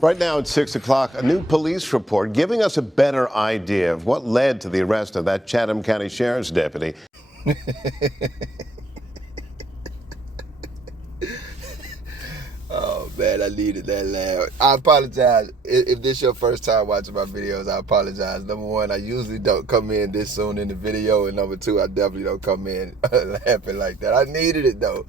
Right now at 6 o'clock, a new police report giving us a better idea of what led to the arrest of that Chatham County Sheriff's deputy. Oh man, I needed that laugh. I apologize if this is your first time watching my videos. I apologize. Number one, I usually don't come in this soon in the video, and number two, I definitely don't come in laughing like that. I needed it though.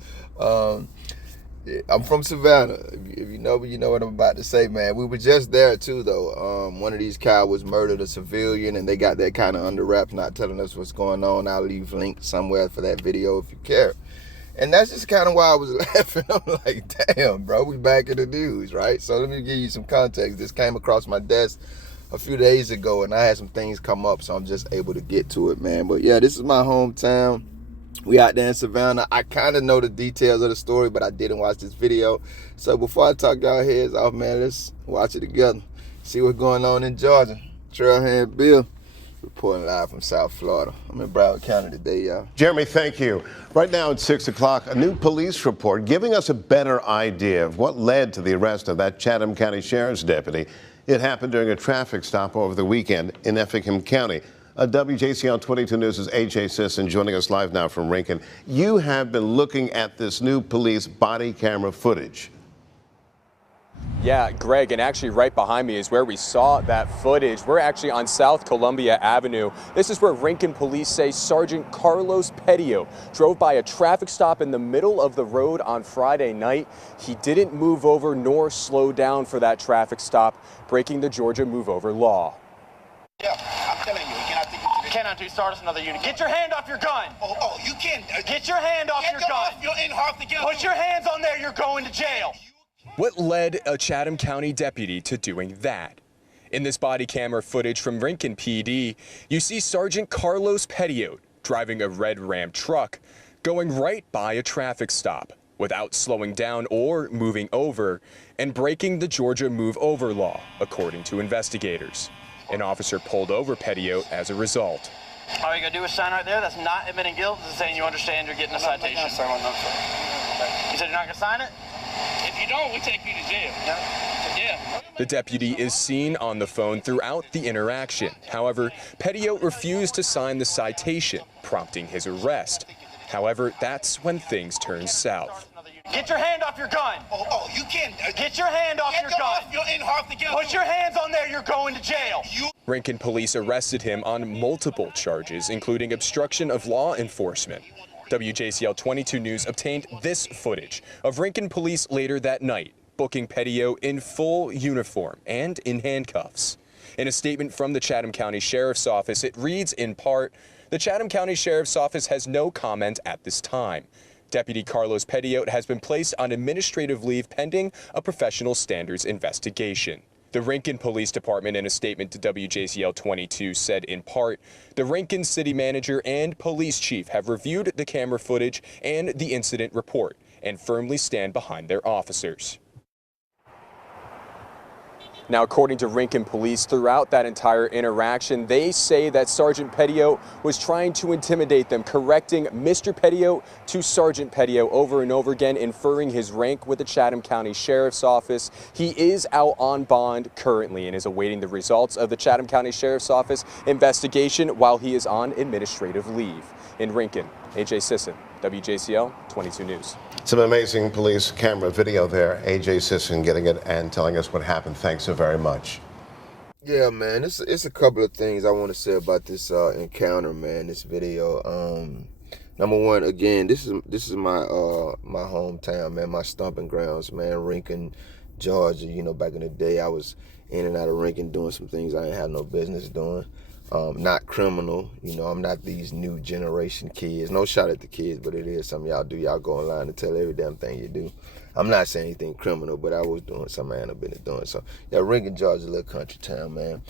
I'm from Savannah. If you know me, you know what I'm about to say, man. We were just there too, though. One of these cowards murdered a civilian, and they got that kind of under wraps, not telling us what's going on. I'll leave links somewhere for that video if you care. And that's just kind of why I was laughing. I'm like, damn, bro, we back in the news, right? So let me give you some context. This came across my desk a few days ago, and I had some things come up, so I'm just able to get to it, man. But yeah, this is my hometown. We out there in Savannah. I kind of know the details of the story, but I didn't watch this video. So before I talk y'all heads off, man, let's watch it together. See what's going on in Georgia. Trailhand Bill, reporting live from South Florida. I'm in Broward County today, y'all. Jeremy, thank you. Right now at 6 o'clock, a new police report giving us a better idea of what led to the arrest of that Chatham County Sheriff's deputy. It happened during a traffic stop over the weekend in Effingham County. WJCL 22 News' A.J. Sisson joining us live now from Rincon. You have been looking at this new police body camera footage. Yeah, Greg, and actually right behind me is where we saw that footage. We're actually on South Columbia Avenue. This is where Rincon police say Sergeant Carlos Petio drove by a traffic stop in the middle of the road on Friday night. He didn't move over nor slow down for that traffic stop, breaking the Georgia move over law. Yeah, I'm telling you, you cannot do start us another unit. Get your hand off your gun. Oh, you can't. Get your hand off your gun. You're in half the gun. Put your hands on there, you're going to jail. What led a Chatham County deputy to doing that? In this body camera footage from Rincon PD, you see Sergeant Carlos Petio driving a red Ram truck, going right by a traffic stop without slowing down or moving over, and breaking the Georgia move over law, according to investigators. An officer pulled over Petio as a result. All you gotta do is sign right there. That's not admitting guilt. This is saying you understand you're getting a citation. You said you're not gonna sign it? If you don't, we take you to jail. Yeah. The deputy is seen on the phone throughout the interaction. However, Petio refused to sign the citation, prompting his arrest. However, that's when things turn south. Get your hand off your gun. Oh, you can't. Get your hand off your gun. You're in half the gun. Put your hands on there, you're going to jail. Rincon police arrested him on multiple charges, including obstruction of law enforcement. WJCL 22 News obtained this footage of Rincon police later that night, booking Petio in full uniform and in handcuffs. In a statement from the Chatham County Sheriff's Office, it reads in part, "The Chatham County Sheriff's Office has no comment at this time. Deputy Carlos Petio has been placed on administrative leave pending a professional standards investigation." The Rincon Police Department, in a statement to WJCL 22, said in part, "The Rincon City Manager and Police Chief have reviewed the camera footage and the incident report and firmly stand behind their officers." Now, according to Rincon police, throughout that entire interaction, they say that Sergeant Petio was trying to intimidate them, correcting Mr. Petio to Sergeant Petio over and over again, inferring his rank with the Chatham County Sheriff's Office. He is out on bond currently and is awaiting the results of the Chatham County Sheriff's Office investigation while he is on administrative leave. In Rincon, A.J. Sisson, WJCL 22 News. Some amazing police camera video there. A.J. Sisson getting it and telling us what happened. Thanks so very much. Yeah, man, it's a couple of things I want to say about this encounter, man. This video. Number one, again, this is my my hometown, man. My stomping grounds, man. Rincon, Georgia. You know, back in the day, I was in and out of Rincon doing some things I ain't had no business doing. Not criminal, you know, I'm not these new generation kids. No shot at the kids, but it is something y'all do. Y'all go online and tell every damn thing you do. I'm not saying anything criminal, but I was doing something I ain't been doing. So, yeah, Rincon, Georgia, a little country town, man.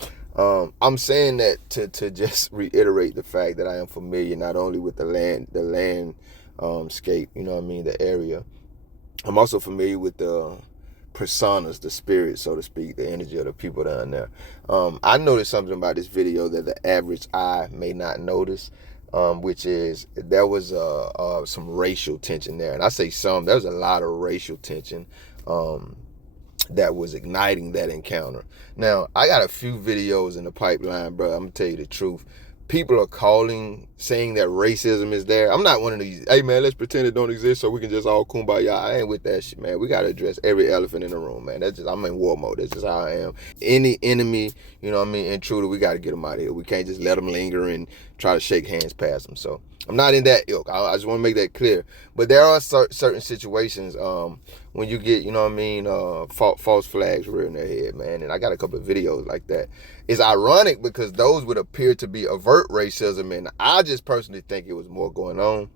I'm saying that to just reiterate the fact that I am familiar not only with the landscape, you know what I mean, the area. I'm also familiar with the personas, the spirit, so to speak, the energy of the people down there. I noticed something about this video that the average eye may not notice, which is there was some racial tension there. And I say some, there's a lot of racial tension. that was igniting that encounter. Now, I got a few videos in the pipeline, bro. I'm gonna tell you the truth. People are calling, saying that racism is there. I'm not one of these, hey man, let's pretend it don't exist so we can just all kumbaya. I ain't with that shit, man. We gotta address every elephant in the room, man. That's just, I'm in war mode. That's just how I am. Any enemy, you know what I mean, intruder, we gotta get them out of here. We can't just let them linger and try to shake hands past them. So I'm not in that ilk. I just want to make that clear. But there are certain situations when you get, you know what I mean, false flags rearing their head, man. And I got a couple of videos like that. It's ironic because those would appear to be overt racism, and I just personally think it was more going on.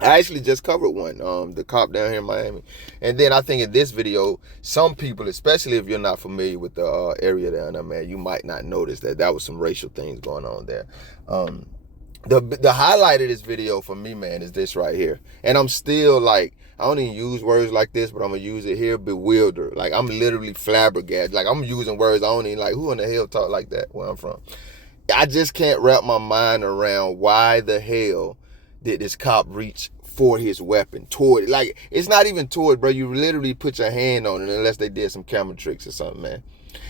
I actually just covered one, the cop down here in Miami. And then I think in this video, some people, especially if you're not familiar with the area down there, man, you might not notice that was some racial things going on there. The highlight of this video for me, man, is this right here. And I'm still like, I don't even use words like this, but I'm gonna use it here, bewildered. Like, I'm literally flabbergasted. Like, I'm using words I don't even, like, who in the hell talk like that where I'm from? I just can't wrap my mind around why the hell did this cop reach for his weapon, toward it. Like, it's not even toward, bro. You literally put your hand on it unless they did some camera tricks or something, man.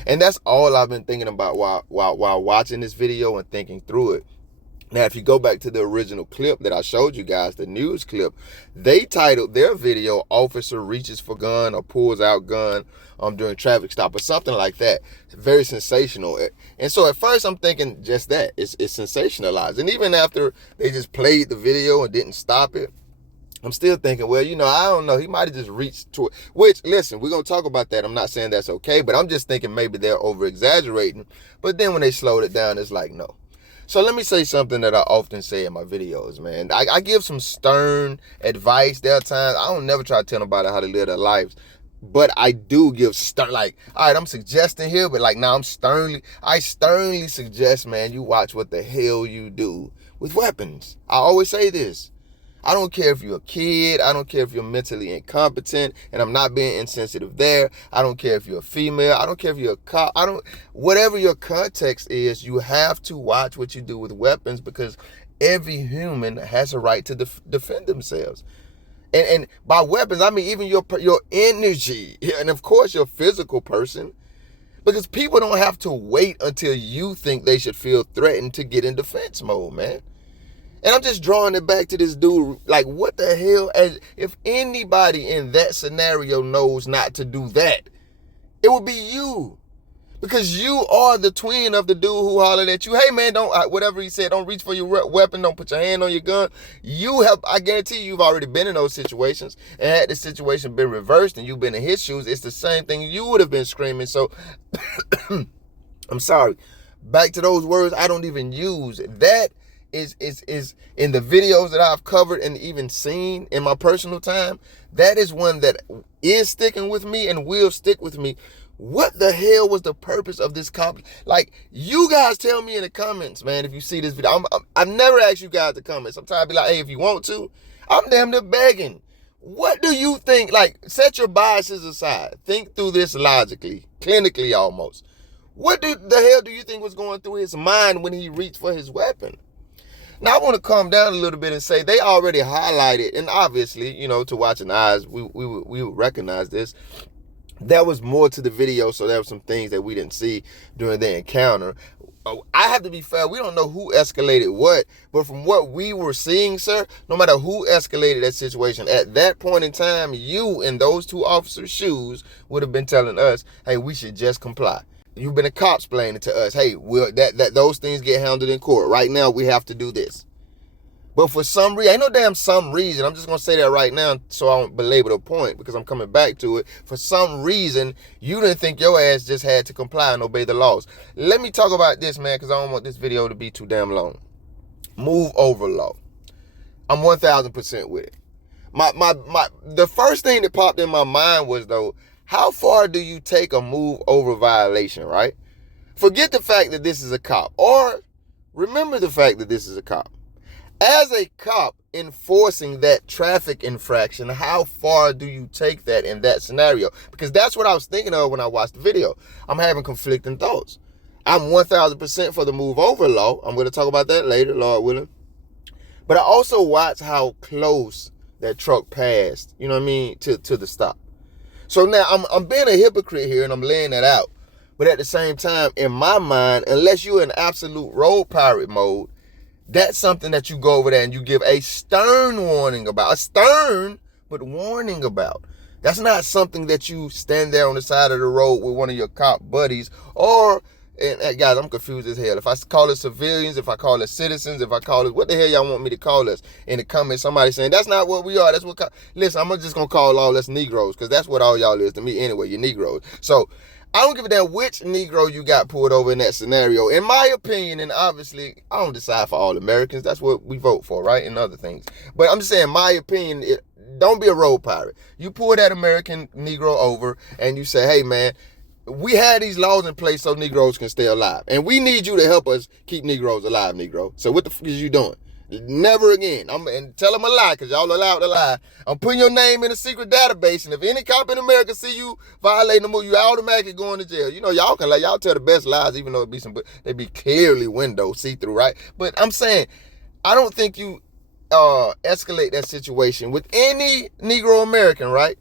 And that's all I've been thinking about while watching this video and thinking through it. Now, if you go back to the original clip that I showed you guys, the news clip, they titled their video, "Officer Reaches for Gun or Pulls Out Gun during traffic stop," or something like that. It's very sensational. And so at first I'm thinking just that. It's sensationalized. And even after they just played the video and didn't stop it, I'm still thinking, well, you know, I don't know. He might have just reached to it. Which, listen, we're going to talk about that. I'm not saying that's okay, but I'm just thinking maybe they're over-exaggerating. But then when they slowed it down, it's like, no. So let me say something that I often say in my videos, man. I give some stern advice. There are times I don't never try to tell nobody how to live their lives, but I do give stern, like, all right, I'm suggesting here, but like now I sternly suggest, man, you watch what the hell you do with weapons. I always say this. I don't care if you're a kid. I don't care if you're mentally incompetent, and I'm not being insensitive there. I don't care if you're a female. I don't care if you're a cop. Whatever your context is, you have to watch what you do with weapons because every human has a right to defend themselves. And by weapons, I mean even your energy, and of course your physical person, because people don't have to wait until you think they should feel threatened to get in defense mode, man. And I'm just drawing it back to this dude, like, what the hell? If anybody in that scenario knows not to do that, it would be you. Because you are the twin of the dude who hollered at you, hey man, don't, whatever he said, don't reach for your weapon, don't put your hand on your gun. I guarantee you've already been in those situations. And had the situation been reversed and you've been in his shoes, it's the same thing. You would have been screaming. So, I'm sorry. Back to those words I don't even use. That is in the videos that I've covered and even seen in my personal time, that is one that is sticking with me and will stick with me. What the hell was the purpose of this cop? Like, you guys tell me in the comments, man, if you see this video. I've never asked you guys to comment. Sometimes I be like, hey, if you want to, I'm damn near begging. What do you think? Like, set your biases aside. Think through this logically, clinically almost. What the hell do you think was going through his mind when he reached for his weapon? Now, I want to calm down a little bit and say they already highlighted, and obviously, you know, to watching eyes, we would recognize this. There was more to the video, so there were some things that we didn't see during the encounter. I have to be fair, we don't know who escalated what, but from what we were seeing, sir, no matter who escalated that situation, at that point in time, you in those two officers' shoes would have been telling us, hey, we should just comply. You've been a cop explaining to us, hey, those things get handled in court. Right now, we have to do this. But for some reason, ain't no damn some reason, I'm just going to say that right now so I don't belabor the point because I'm coming back to it. For some reason, you didn't think your ass just had to comply and obey the laws. Let me talk about this, man, because I don't want this video to be too damn long. Move over law. I'm 1,000% with it. The first thing that popped in my mind was, though, how far do you take a move over violation, right? Forget the fact that this is a cop, or remember the fact that this is a cop. As a cop enforcing that traffic infraction, how far do you take that in that scenario? Because that's what I was thinking of when I watched the video. I'm having conflicting thoughts. I'm 1,000% for the move over law. I'm going to talk about that later, Lord willing. But I also watched how close that truck passed, you know what I mean, to the stop. So now I'm being a hypocrite here and I'm laying that out. But at the same time, in my mind, unless you're in absolute road pirate mode, that's something that you go over there and you give a stern warning about. A stern, but warning about. That's not something that you stand there on the side of the road with one of your cop buddies or, and guys, I'm confused as hell. If I call it civilians, if I call it citizens, if I call it, what the hell y'all want me to call us? In the comments, somebody saying, that's not what we are. That's what, listen, I'm just going to call all us Negroes because that's what all y'all is to me anyway, you're Negroes. So I don't give a damn which Negro you got pulled over in that scenario. In my opinion, and obviously, I don't decide for all Americans. That's what we vote for, right? And other things. But I'm just saying, my opinion, don't be a road pirate. You pull that American Negro over and you say, hey, man, we had these laws in place so Negroes can stay alive. And we need you to help us keep Negroes alive, Negro. So what the fuck is you doing? Never again. And tell them a lie, because y'all allowed to lie. I'm putting your name in a secret database, and if any cop in America see you violating the rule, you automatically going to jail. You know, y'all can y'all tell the best lies, even though it be some, but they be clearly window see-through, right? But I'm saying, I don't think you escalate that situation with any Negro American, right?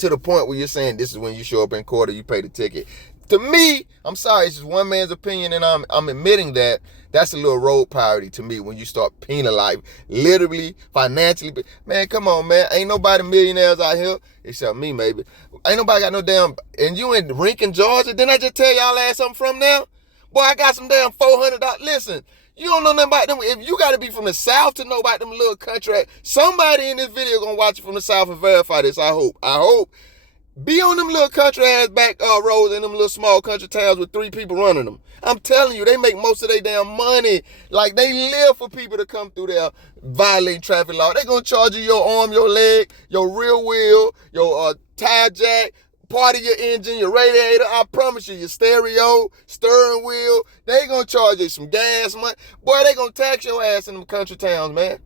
To the point where you're saying this is when you show up in court or you pay the ticket. To me, I'm sorry, it's just one man's opinion, and I'm admitting that that's a little road priority to me when you start penalizing, literally, financially. Man, come on, man. Ain't nobody millionaires out here, except me, maybe. Ain't nobody got no damn, and you in Lincoln, Georgia, didn't I just tell y'all ass something from now? Boy, I got some damn $400. Listen, you don't know nothing about them. If you got to be from the South to know about them little country, somebody in this video gonna watch it from the South and verify this, I hope. Be on them little country ass back roads in them little small country towns with 3 people running them. I'm telling you, they make most of their damn money. Like, they live for people to come through there violating traffic law. They gonna charge you your arm, your leg, your rear wheel, your tire jack, part of your engine, your radiator. I promise you, your stereo, steering wheel. They gonna charge you some gas money. Boy, they gonna tax your ass in them country towns, man.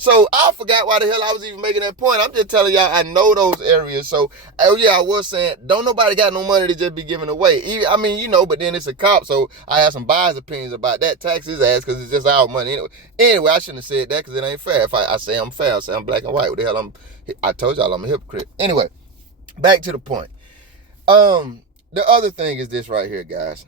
So I forgot why the hell I was even making that point. I'm just telling y'all I know those areas. So, oh yeah, I was saying, don't nobody got no money to just be giving away. I mean, you know, but then it's a cop, so I have some biased opinions about that. Tax his ass because it's just our money. Anyway, I shouldn't have said that because it ain't fair. If I say I'm fair, I say I'm black and white. What the hell I told y'all I'm a hypocrite. Anyway, back to the point. The other thing is this right here, guys.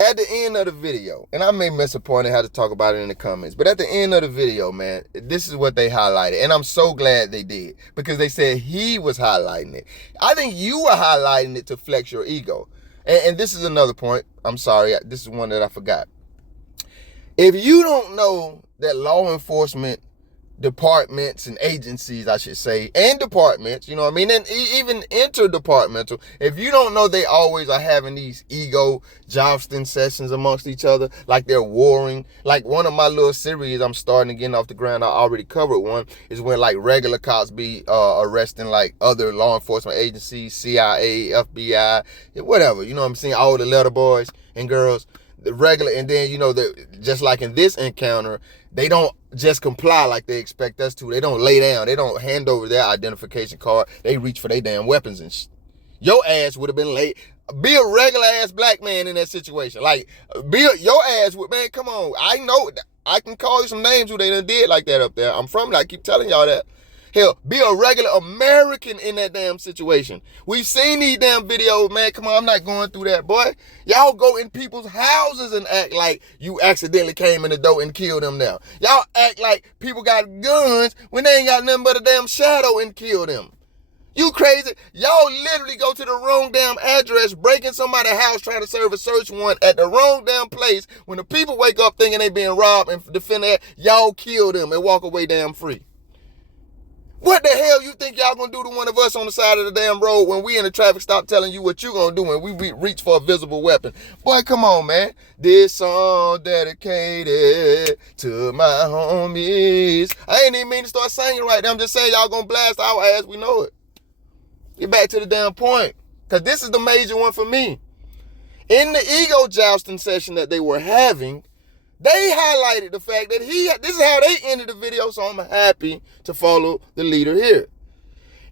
At the end of the video, and I may miss a point and have to talk about it in the comments, but at the end of the video, man, this is what they highlighted. And I'm so glad they did, because they said he was highlighting it. I think you were highlighting it to flex your ego. And this is another point. I'm sorry. This is one that I forgot. If you don't know that law enforcement departments and agencies, I should say, and departments, you know what I mean, and even interdepartmental, if you don't know they always are having these ego jousting sessions amongst each other, like they're warring. Like one of my little series I'm starting to get off the ground, I already covered one, is when like regular cops be arresting like other law enforcement agencies, CIA, FBI, whatever, you know what I'm saying, all the letter boys and girls, the regular, and then, you know, just like in this encounter, they don't just comply like they expect us to. They don't lay down. They don't hand over their identification card. They reach for their damn weapons and your ass would have been late. Be a regular ass black man in that situation. Like, your ass would, man, come on. I know, I can call you some names who they done did like that up there. I'm from there. I keep telling y'all that. Hell, be a regular American in that damn situation. We've seen these damn videos, man. Come on, I'm not going through that, boy. Y'all go in people's houses and act like you accidentally came in the door and killed them now. Y'all act like people got guns when they ain't got nothing but a damn shadow and kill them. You crazy? Y'all literally go to the wrong damn address, breaking somebody's house, trying to serve a search warrant at the wrong damn place. When the people wake up thinking they being robbed and defend that, y'all kill them and walk away damn free. What the hell you think y'all gonna do to one of us on the side of the damn road when we in the traffic stop telling you what you gonna do when we reach for a visible weapon? Boy, come on, man. This song dedicated to my homies. I ain't even mean to start singing right now. I'm just saying y'all gonna blast our ass. We know it. Get back to the damn point. Because this is the major one for me. In the ego jousting session that they were having, they highlighted the fact that this is how they ended the video, so I'm happy to follow the leader here.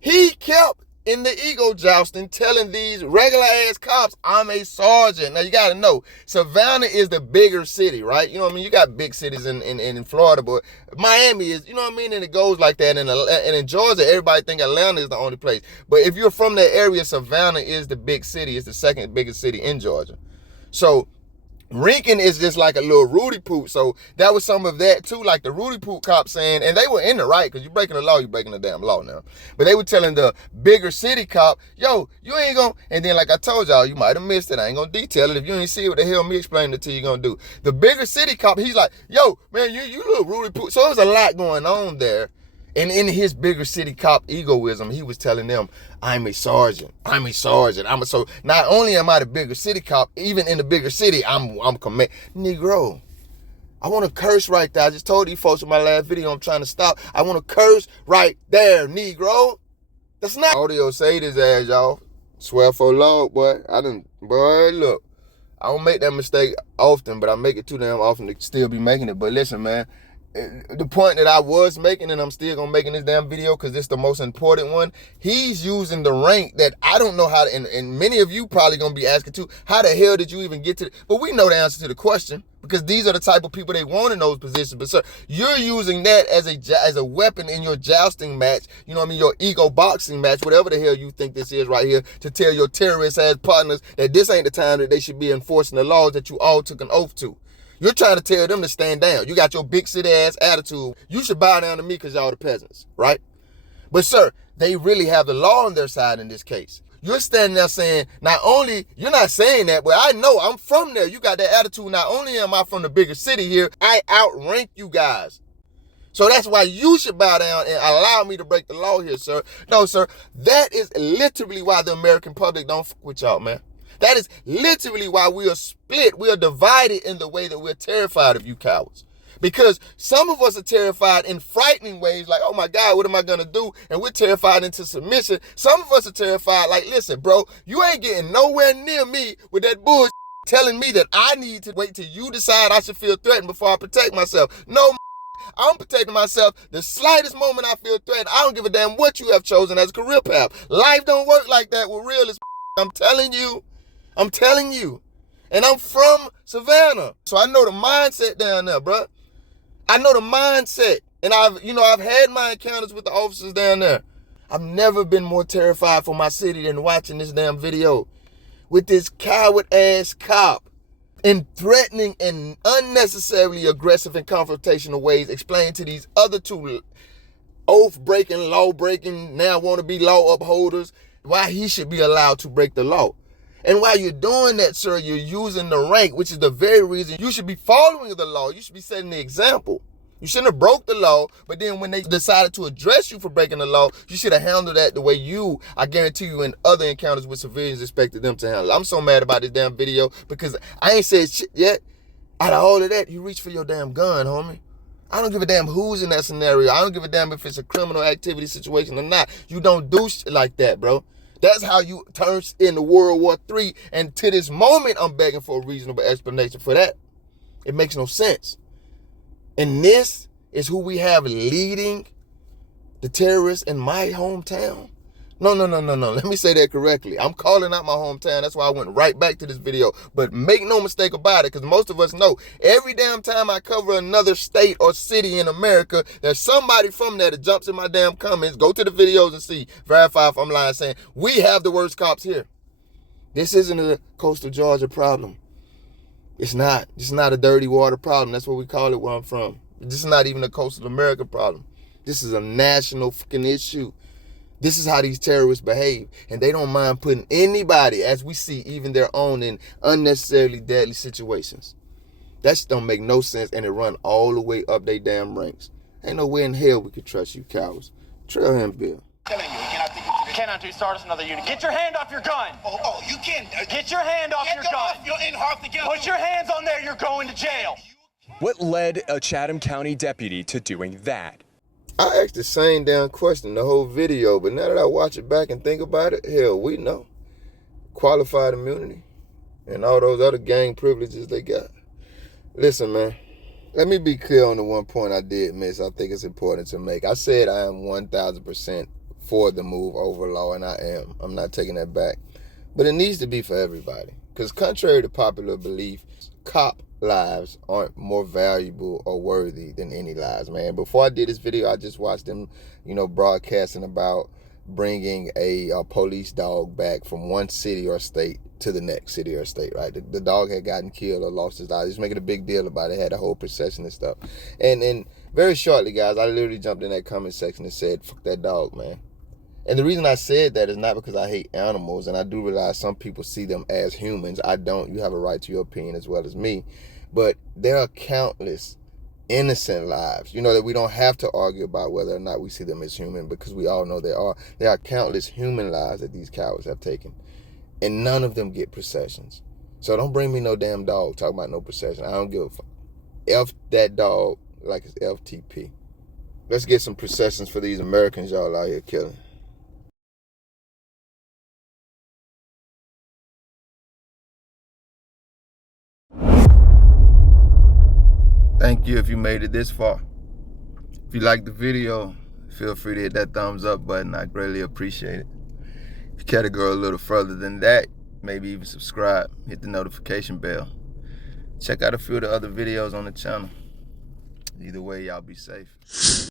He kept in the ego jousting, telling these regular ass cops, I'm a sergeant. Now you gotta know, Savannah is the bigger city, right? You know what I mean? You got big cities in Florida, but Miami is, you know what I mean? And it goes like that. And in Georgia, everybody think Atlanta is the only place. But if you're from that area, Savannah is the big city. It's the second biggest city in Georgia. So Rincon is just like a little Rudy Poot. So that was some of that too, like the Rudy Poot cops saying, and they were in the right, because you're breaking the law, you're breaking the damn law now. But they were telling the bigger city cop, yo, you ain't gonna, and then like I told y'all, you might have missed it, I ain't gonna detail it. If you ain't see what the hell me explaining it to you gonna do. The bigger city cop, he's like, yo, man, you little Rudy Poot. So there was a lot going on there. And in his bigger city cop egoism, he was telling them, I'm a sergeant. So not only am I the bigger city cop, even in the bigger city, I'm command. Negro, I want to curse right there. I just told these folks in my last video I'm trying to stop. I want to curse right there, Negro. That's not audio say this ass, y'all. Swear for Lord, boy. Boy, look. I don't make that mistake often, but I make it too damn often to still be making it. But listen, man. The point that I was making, and I'm still gonna make in this damn video because it's the most important one, he's using the rank that I don't know how to, and many of you probably gonna be asking too, how the hell did you even get to, but we know the answer to the question, because these are the type of people they want in those positions. But sir, you're using that as a weapon in your jousting match, you know what I mean, your ego boxing match, whatever the hell you think this is right here, to tell your terrorist ass partners that this ain't the time that they should be enforcing the laws that you all took an oath to. You're trying to tell them to stand down. You got your big city ass attitude. You should bow down to me because y'all the peasants, right? But sir, they really have the law on their side in this case. You're standing there saying, not only, you're not saying that, but I know I'm from there. You got that attitude. Not only am I from the bigger city here, I outrank you guys. So that's why you should bow down and allow me to break the law here, sir. No, sir, that is literally why the American public don't fuck with y'all, man. That is literally why we are split. We are divided in the way that we're terrified of you cowards. Because some of us are terrified in frightening ways, like, oh my God, what am I going to do? And we're terrified into submission. Some of us are terrified, like, listen, bro, you ain't getting nowhere near me with that bullshit telling me that I need to wait till you decide I should feel threatened before I protect myself. No, I'm protecting myself the slightest moment I feel threatened. I don't give a damn what you have chosen as a career path. Life don't work like that with realist. I'm telling you. And I'm from Savannah. So I know the mindset down there, bro. I know the mindset. And I've had my encounters with the officers down there. I've never been more terrified for my city than watching this damn video with this coward ass cop in threatening and unnecessarily aggressive and confrontational ways, explaining to these other two oath-breaking, law-breaking, now want-to-be law upholders why he should be allowed to break the law. And while you're doing that, sir, you're using the rank, which is the very reason you should be following the law. You should be setting the example. You shouldn't have broke the law, but then when they decided to address you for breaking the law, you should have handled that the way I guarantee you, in other encounters with civilians expected them to handle it. I'm so mad about this damn video because I ain't said shit yet. Out of all of that, you reach for your damn gun, homie. I don't give a damn who's in that scenario. I don't give a damn if it's a criminal activity situation or not. You don't do shit like that, bro. That's how you turn into World War III. And to this moment, I'm begging for a reasonable explanation for that. It makes no sense. And this is who we have leading the terrorists in my hometown. No. Let me say that correctly. I'm calling out my hometown. That's why I went right back to this video. But make no mistake about it, because most of us know every damn time I cover another state or city in America, there's somebody from there that jumps in my damn comments, go to the videos and see, verify if I'm lying, saying, we have the worst cops here. This isn't a coastal Georgia problem. It's not. It's not a dirty water problem. That's what we call it where I'm from. This is not even a coastal America problem. This is a national fucking issue. This is how these terrorists behave. And they don't mind putting anybody, as we see, even their own, in unnecessarily deadly situations. That just don't make no sense, and it run all the way up they damn ranks. Ain't no way in hell we could trust you cowards. Trail him, Bill. You cannot start us another unit. Get your hand off your gun. Oh, you can't. Get your hand off your gun. You're in half the gun. Put your hands on there, you're going to jail. What led a Chatham County deputy to doing that? I asked the same damn question the whole video, but now that I watch it back and think about it, hell, we know. Qualified immunity and all those other gang privileges they got. Listen, man, let me be clear on the one point I did miss. I think it's important to make. I said I am 1,000% for the move over law, and I am. I'm not taking that back. But it needs to be for everybody. Because contrary to popular belief, cop lives aren't more valuable or worthy than any lives, man. Before I did this video, I just watched them, broadcasting about bringing a police dog back from one city or state to the next city or state, right? The dog had gotten killed or lost his life. Just making a big deal about it. Had a whole procession and stuff. And very shortly, guys, I literally jumped in that comment section and said, fuck that dog, man. And the reason I said that is not because I hate animals, and I do realize some people see them as humans. I don't. You have a right to your opinion as well as me. But there are countless innocent lives, that we don't have to argue about whether or not we see them as human, because we all know there are countless human lives that these cowards have taken. And none of them get processions. So don't bring me no damn dog talking about no procession. I don't give a fuck. F that dog like it's FTP. Let's get some processions for these Americans y'all out here killing. Thank you if you made it this far. If you liked the video, feel free to hit that thumbs up button. I greatly appreciate it. If you care to go a little further than that, maybe even subscribe, hit the notification bell. Check out a few of the other videos on the channel. Either way, y'all be safe.